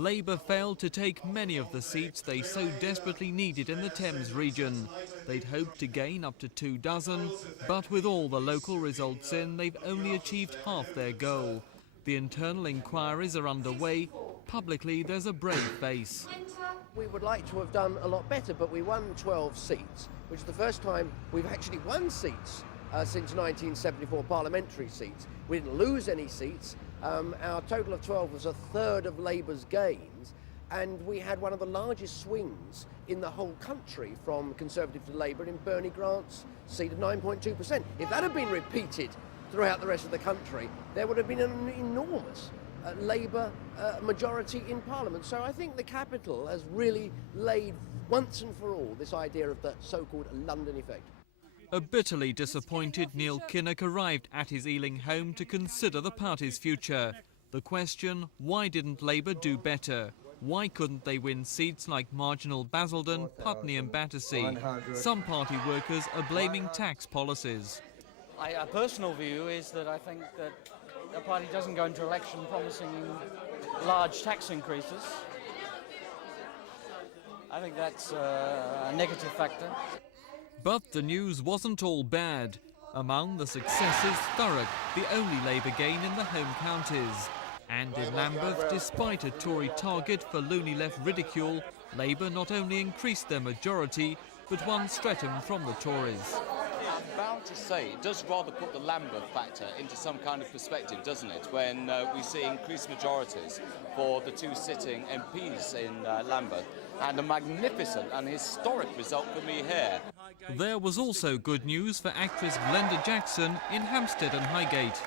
Labour failed to take many of the seats they so desperately needed in the Thames region. They'd hoped to gain up to 24, but with all the local results in, they've only achieved half their goal. The internal inquiries are underway. Publicly, there's a brave face. We would like to have done a lot better, but we won 12 seats, which is the first time we've actually won seats since 1974, parliamentary seats. We didn't lose any seats. Our total of 12 was a third of Labour's gains, and we had one of the largest swings in the whole country from Conservative to Labour in Bernie Grant's seat of 9.2%. If that had been repeated throughout the rest of the country, there would have been an enormous Labour majority in Parliament. So I think the capital has really laid once and for all this idea of the so-called London effect. A bitterly disappointed Neil Kinnock arrived at his Ealing home to consider the party's future. The question, why didn't Labour do better? Why couldn't they win seats like marginal Basildon, Putney and Battersea? Some party workers are blaming tax policies. A personal view is that I think that the party doesn't go into election promising large tax increases. I think that's a negative factor. But the news wasn't all bad. Among the successes, Thurrock, the only Labour gain in the home counties. And in Lambeth, despite a Tory target for loony left ridicule, Labour not only increased their majority, but won Streatham from the Tories. I'm bound to say it does rather put the Lambeth factor into some kind of perspective, doesn't it, when we see increased majorities for the two sitting MPs in Lambeth, and a magnificent and historic result for me here. There was also good news for actress Glenda Jackson in Hampstead and Highgate.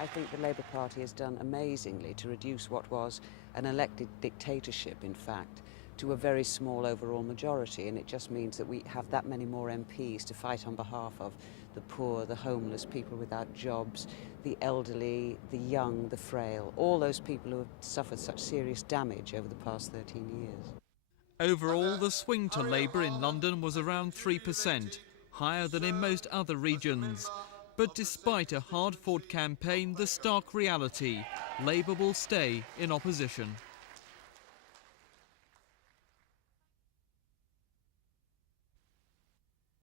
I think the Labour Party has done amazingly to reduce what was an elected dictatorship, in fact, to a very small overall majority, and it just means that we have that many more MPs to fight on behalf of the poor, the homeless, people without jobs, the elderly, the young, the frail, all those people who have suffered such serious damage over the past 13 years. Overall, the swing to Labour in London was around 3%, higher than in most other regions. But despite a hard-fought campaign, the stark reality, Labour will stay in opposition.